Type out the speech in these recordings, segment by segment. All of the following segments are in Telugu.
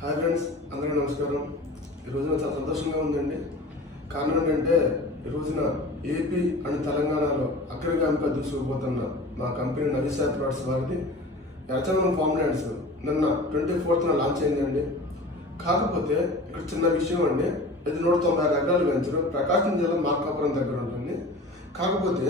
హాయ్ ఫ్రెండ్స్, అందరికీ నమస్కారం. ఈ రోజున చాలా సంతోషంగా ఉందండి. కారణం ఏంటంటే ఈ రోజున ఏపీ అండ్ తెలంగాణలో అగ్రగామిగా దూసుకుపోతున్న మా కంపెనీ నవిశా ప్రొడక్ట్స్ వారిది యచమనం ఫామ్ ల్యాండ్స్ నిన్న 24th లాంచ్ అయిందండి. కాకపోతే ఇక్కడ చిన్న విషయం అండి, ఇది 196 ఎకరాల వెంచర్ ప్రకాశం జిల్లా మార్కాపురం దగ్గర ఉంటుంది. కాకపోతే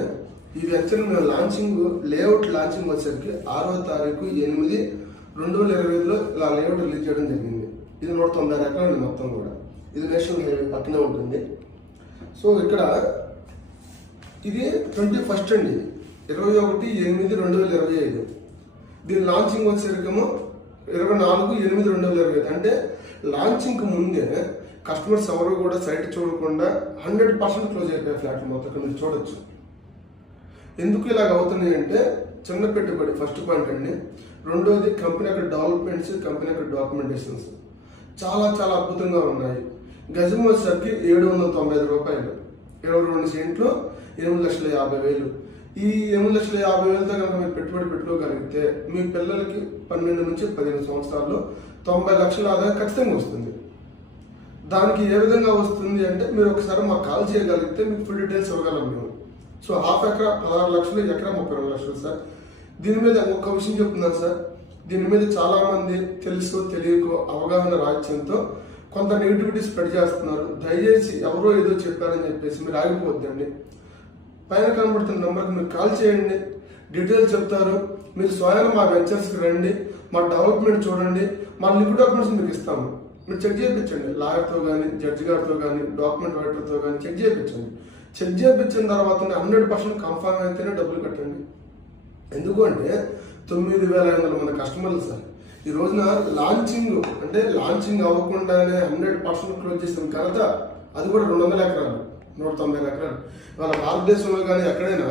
ఈ వెంచర్ లాంచింగ్ లేఅవుట్ లాంచింగ్ వచ్చేసరికి 6వ తారీఖు 8/2025లో ఇలా లేఅవుట్ రిలీజ్ చేయడం జరిగింది. ఇది 196 ఎకరాలు మొత్తం కూడా. ఇది నేషనల్ హైవే పక్కనే ఉంటుంది. సో ఇక్కడ ఇది 21st అండి, 21/8/2025. దీని లాంచింగ్ వచ్చేసరికేమో 24/8/2025. అంటే లాంచింగ్ ముందే కస్టమర్స్ ఎవరు కూడా సైట్ చూడకుండా 100% క్లోజ్ అయిపోయాయి ఫ్లాట్ మొత్తం. ఇక్కడ మీరు చూడొచ్చు. ఎందుకు ఇలాగ అవుతున్నాయి అంటే చిన్న పెట్టుబడి ఫస్ట్ పాయింట్ అండి. రెండోది కంపెనీ యొక్క డెవలప్మెంట్స్, కంపెనీ యొక్క డాక్యుమెంటేషన్స్ చాలా చాలా అద్భుతంగా ఉన్నాయి. గజం వచ్చేసరికి 795 రూపాయలు, 22 సెంట్లు, 8,50,000. ఈ 8,50,000తో కనుక మీరు పెట్టుబడి పెట్టుకోగలిగితే మీ పిల్లలకి 12 నుంచి 15 సంవత్సరాల్లో 90 లక్షల ఆదాయం ఖచ్చితంగా వస్తుంది. దానికి ఏ విధంగా వస్తుంది అంటే మీరు ఒకసారి మాకు కాల్ చేయగలిగితే మీకు ఫుల్ డీటెయిల్స్ ఇవ్వగలం మేము. సో హాఫ్ ఎకరా 16 లక్షలు, ఎకరా 32 లక్షలు సార్. దీని మీద ఒక్క విషయం చెప్తున్నాను సార్, దీని మీద చాలా మంది తెలుసో తెలియకో అవగాహన రాజ్యంతో కొంత నెగిటివిటీ స్ప్రెడ్ చేస్తున్నారు. దయచేసి ఎవరో ఏదో చెప్పారని చెప్పేసి మీరు ఆగిపోద్దండి. పైన కనబడుతున్న నెంబర్కి మీరు కాల్ చేయండి, డీటెయిల్స్ చెప్తారు. మీరు స్వయం మా వెంచర్స్కి రండి, మా డెవలప్మెంట్ చూడండి, మా లింక్ డాక్యుమెంట్స్ మీకు ఇస్తాము. మీరు చెక్ చేయించండి, లాయర్తో కానీ, జడ్జి గారితో కానీ, డాక్యుమెంట్ రైటర్తో కానీ చెక్ చేయించండి. చెక్ చేయించిన తర్వాత 100% కన్ఫర్మ్ అయితేనే డబ్బులు కట్టండి. ఎందుకు అంటే 9,500 మంది కస్టమర్లు సార్. ఈ రోజున లాంచింగ్ అంటే లాంచింగ్ అవ్వకుండానే 100% క్లోజ్ చేసిన ఘనత, అది కూడా 200 ఎకరాలు, 195 ఎకరాలు. వాళ్ళ భారతదేశంలో కానీ ఎక్కడైనా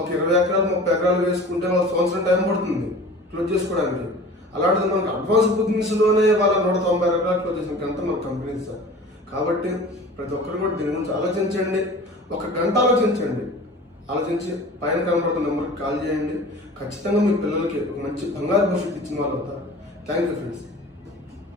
ఒక 20 ఎకరాలు 30 ఎకరాలు వేసుకుంటే వాళ్ళ సంవత్సరం టైం పడుతుంది క్లోజ్ చేసుకోవడానికి. అలాంటిది మనకు అడ్వాన్స్ బుకింగ్స్లోనే వాళ్ళ 190 ఎకరాలు క్లోజ్ చేసిన ఘనత మన కంపెనీ సార్. కాబట్టి ప్రతి ఒక్కరు కూడా దీని గురించి ఆలోచించండి, 1 గంట ఆలోచించండి. ఆలోచించి పైన కనబడుతున్న నెంబర్కి కాల్ చేయండి. ఖచ్చితంగా మీ పిల్లలకి ఒక మంచి బంగారు భవిష్యత్తు ఇచ్చిన వాళ్ళు అవుతారు. Thank you friends.